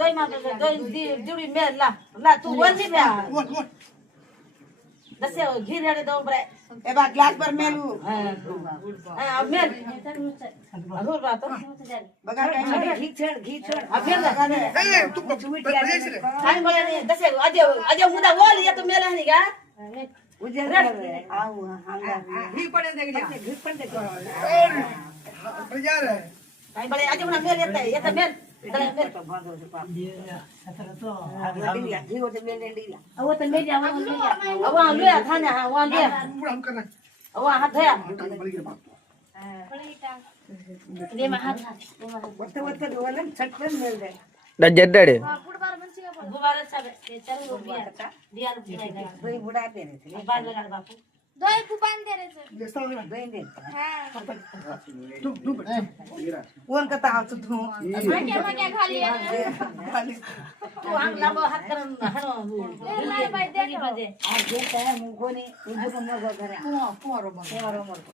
दोय मा दोय जुडी मेल ला तू वंदी बे दसे घी रेडे दो बरे ए बा ग्लास भर मेलू हां मेल अधूर बात बघा काय घी छेड अफेल लगा दे ए तू काय बोले नहीं दसे अजय मुदा बोल ये तो मेल नहीं का उजे रे आऊ हांगा घी पडे दे गया घी पण दे यार काय बोले अजय मुदा मेल येता मेल तो बांधो से पाप तो घी होते मेल डीला अव तो मेल अव ले था ना अव ले पूरा हम करना अव हाथ है बड़ी के बात ले मा हाथ वरते वरते दोला छटपन मेल दे डजडडे गुबारा सब चलो दिया दही बुडा दे रे बांध लगा बापू दोय कुपान दे रे देस्ता होगा दही दे हां तू कोण का ता तू मागे खाली तू आंग लांब हात करून हनो नाही बाई दे बजे आ जे काय मुंगोनी उजो मग घरा पोरो पोरो